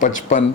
55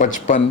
55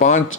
5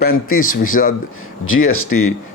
35% GST,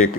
1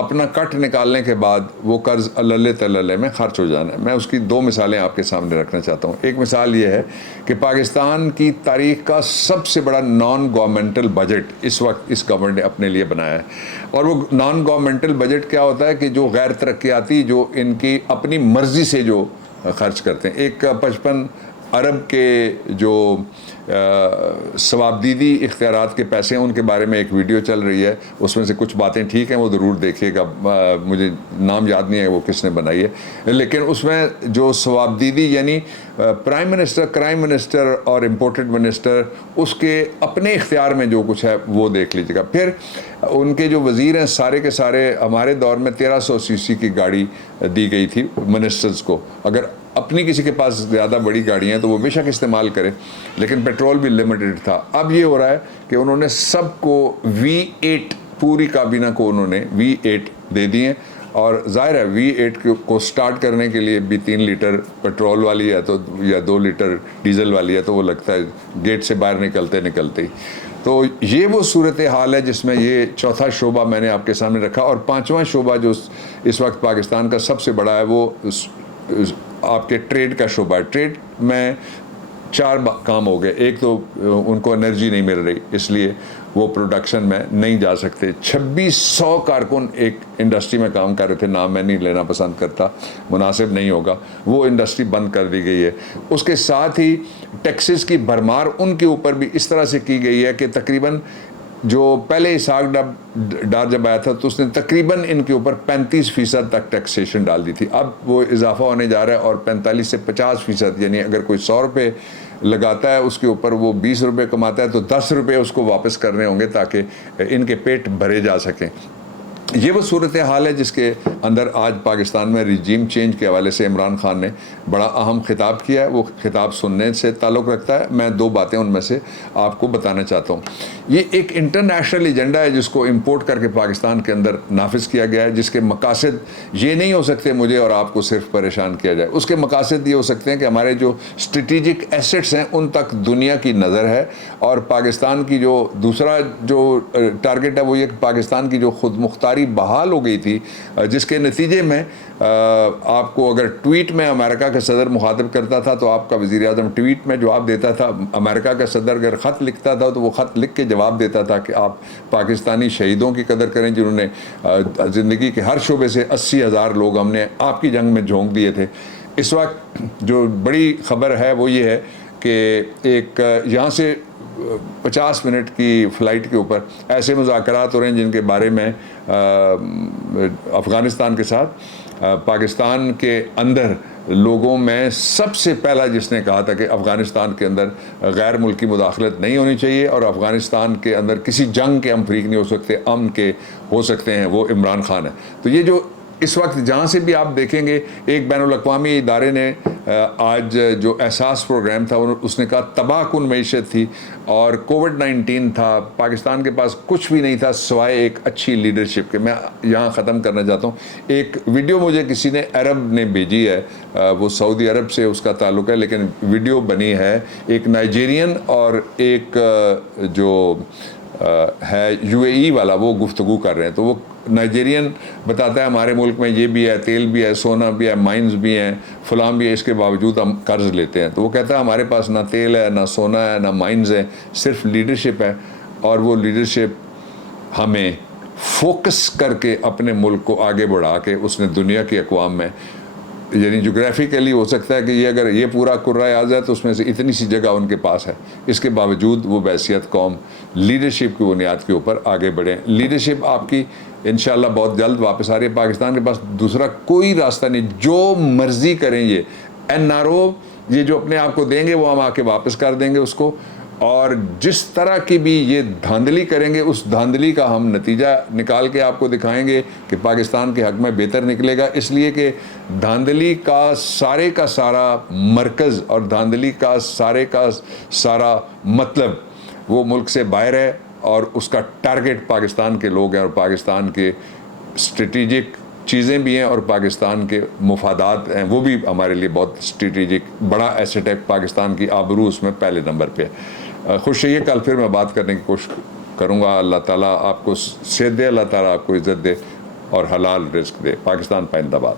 اپنا کٹ نکالنے کے بعد وہ قرض اللہ تللے میں خرچ ہو جانا ہے۔ میں اس کی 2 مثالیں آپ کے سامنے رکھنا چاہتا ہوں۔ ایک مثال یہ ہے کہ پاکستان کی تاریخ کا سب سے بڑا نان گورنمنٹل بجٹ اس وقت اس گورنمنٹ نے اپنے لیے بنایا ہے، اور وہ نان گورنمنٹل بجٹ کیا ہوتا ہے کہ جو غیر ترقیاتی، جو ان کی اپنی مرضی سے جو خرچ کرتے ہیں۔ ایک 55 ارب کے جو ثوابدیدی اختیارات کے پیسے ہیں، ان کے بارے میں ایک ویڈیو چل رہی ہے، اس میں سے کچھ باتیں ٹھیک ہیں، وہ ضرور دیکھیے گا، مجھے نام یاد نہیں ہے وہ کس نے بنائی ہے، لیکن اس میں جو ثوابدیدی یعنی پرائم منسٹر، کرائم منسٹر اور امپورٹڈ منسٹر، اس کے اپنے اختیار میں جو کچھ ہے وہ دیکھ لیجیے گا۔ پھر ان کے جو وزیر ہیں سارے کے سارے، ہمارے دور میں 1300 سی سی کی گاڑی دی گئی تھی منسٹرز کو، اگر اپنی کسی کے پاس زیادہ بڑی گاڑیاں ہیں تو وہ بے شک استعمال کرے، لیکن پیٹرول بھی لمیٹڈ تھا۔ اب یہ ہو رہا ہے کہ انہوں نے سب کو V8، پوری کابینہ کو انہوں نے V8 دے دیے، اور ظاہر ہے V8 کو سٹارٹ کرنے کے لیے بھی 3 لیٹر پیٹرول والی ہے تو یا 2 لیٹر ڈیزل والی ہے تو وہ لگتا ہے گیٹ سے باہر نکلتے ہی۔ تو یہ وہ صورتحال ہے جس میں یہ چوتھا شعبہ میں نے آپ کے سامنے رکھا، اور 5واں شعبہ جو اس وقت پاکستان کا سب سے بڑا ہے وہ آپ کے ٹریڈ کا شعبہ ہے۔ ٹریڈ میں 4 کام ہو گئے۔ ایک تو ان کو انرجی نہیں مل رہی، اس لیے وہ پروڈکشن میں نہیں جا سکتے۔ 2600 کارکن ایک انڈسٹری میں کام کر رہے تھے، نام میں نہیں لینا پسند کرتا، مناسب نہیں ہوگا، وہ انڈسٹری بند کر دی گئی ہے۔ اس کے ساتھ ہی ٹیکسز کی بھرمار ان کے اوپر بھی اس طرح سے کی گئی ہے کہ تقریباً جو پہلے اسحاق ڈار جب آیا تھا تو اس نے تقریباً ان کے اوپر 35% تک ٹیکسیشن ڈال دی تھی، اب وہ اضافہ ہونے جا رہا ہے، اور 45 سے 50%، یعنی اگر کوئی 100 روپے لگاتا ہے اس کے اوپر وہ 20 روپے کماتا ہے تو 10 روپے اس کو واپس کرنے ہوں گے تاکہ ان کے پیٹ بھرے جا سکیں۔ یہ وہ صورتحال ہے جس کے اندر آج پاکستان میں ریجیم چینج کے حوالے سے عمران خان نے بڑا اہم خطاب کیا ہے۔ وہ خطاب سننے سے تعلق رکھتا ہے، میں 2 باتیں ان میں سے آپ کو بتانا چاہتا ہوں۔ یہ ایک انٹرنیشنل ایجنڈا ہے جس کو امپورٹ کر کے پاکستان کے اندر نافذ کیا گیا ہے، جس کے مقاصد یہ نہیں ہو سکتے مجھے اور آپ کو صرف پریشان کیا جائے، اس کے مقاصد یہ ہو سکتے ہیں کہ ہمارے جو اسٹریٹجک ایسٹس ہیں ان تک دنیا کی نظر ہے، اور پاکستان کی جو دوسرا جو ٹارگٹ ہے وہ یہ کہ پاکستان کی جو خود مختاری بحال ہو گئی تھی، جس کے نتیجے میں آپ کو اگر ٹویٹ میں امریکہ کا صدر مخاطب کرتا تھا تو آپ کا وزیر اعظم ٹویٹ میں جواب دیتا تھا، امریکہ کا صدر اگر خط لکھتا تھا تو وہ خط لکھ کے جواب دیتا تھا کہ آپ پاکستانی شہیدوں کی قدر کریں جنہوں نے زندگی کے ہر شعبے سے 80,000 لوگ ہم نے آپ کی جنگ میں جھونک دیے تھے۔ اس وقت جو بڑی خبر ہے وہ یہ ہے کہ ایک یہاں سے 50 منٹ کی فلائٹ کے اوپر ایسے مذاکرات ہو رہے ہیں جن کے بارے میں افغانستان کے ساتھ پاکستان کے اندر لوگوں میں سب سے پہلا جس نے کہا تھا کہ افغانستان کے اندر غیر ملکی مداخلت نہیں ہونی چاہیے اور افغانستان کے اندر کسی جنگ کے ہم فریق نہیں ہو سکتے، امن کے ہو سکتے ہیں، وہ عمران خان ہے۔ تو یہ جو اس وقت جہاں سے بھی آپ دیکھیں گے، ایک بین الاقوامی ادارے نے آج جو احساس پروگرام تھا اس نے کہا تباہ کن معیشت تھی اور کووڈ-19 تھا، پاکستان کے پاس کچھ بھی نہیں تھا سوائے ایک اچھی لیڈرشپ کے۔ میں یہاں ختم کرنا چاہتا ہوں، ایک ویڈیو مجھے کسی نے عرب نے بھیجی ہے، وہ سعودی عرب سے اس کا تعلق ہے، لیکن ویڈیو بنی ہے ایک نائجیرین اور ایک جو ہے UAE والا، وہ گفتگو کر رہے ہیں۔ تو وہ نائجیرین بتاتا ہے ہمارے ملک میں یہ بھی ہے، تیل بھی ہے، سونا بھی ہے، مائنز بھی ہیں، فلاں بھی ہے، اس کے باوجود ہم قرض لیتے ہیں۔ تو وہ کہتا ہے ہمارے پاس نہ تیل ہے، نہ سونا ہے، نہ مائنز ہے، صرف لیڈرشپ ہے، اور وہ لیڈرشپ ہمیں فوکس کر کے اپنے ملک کو آگے بڑھا کے اس نے دنیا کی اقوام میں، یعنی جغرافیکلی ہو سکتا ہے کہ یہ اگر یہ پورا کرۂ ارض ہے تو اس میں سے اتنی سی جگہ ان کے پاس ہے، اس کے باوجود وہ بحیثیت قوم لیڈرشپ کی بنیاد کے اوپر آگے بڑھیں۔ لیڈرشپ آپ کی انشاءاللہ بہت جلد واپس آ رہی ہے۔ پاکستان کے پاس دوسرا کوئی راستہ نہیں، جو مرضی کریں، یہ NRO یہ جو اپنے آپ کو دیں گے وہ ہم آ کے واپس کر دیں گے اس کو، اور جس طرح کی بھی یہ دھاندلی کریں گے اس دھاندلی کا ہم نتیجہ نکال کے آپ کو دکھائیں گے کہ پاکستان کے حق میں بہتر نکلے گا، اس لیے کہ دھاندلی کا سارا مرکز اور دھاندلی کا سارا مطلب وہ ملک سے باہر ہے، اور اس کا ٹارگٹ پاکستان کے لوگ ہیں، اور پاکستان کے اسٹریٹجک چیزیں بھی ہیں اور پاکستان کے مفادات ہیں، وہ بھی ہمارے لیے بہت اسٹریٹجک بڑا ایسٹ ہے۔ پاکستان کی آبرو اس میں پہلے نمبر پہ ہے۔ خوش رہیے، کل پھر میں بات کرنے کی کوشش کروں گا۔ اللہ تعالیٰ آپ کو صحت دے، اللہ تعالیٰ آپ کو عزت دے۔ اور حلال رزق دے۔ پاکستان پائندہ باد۔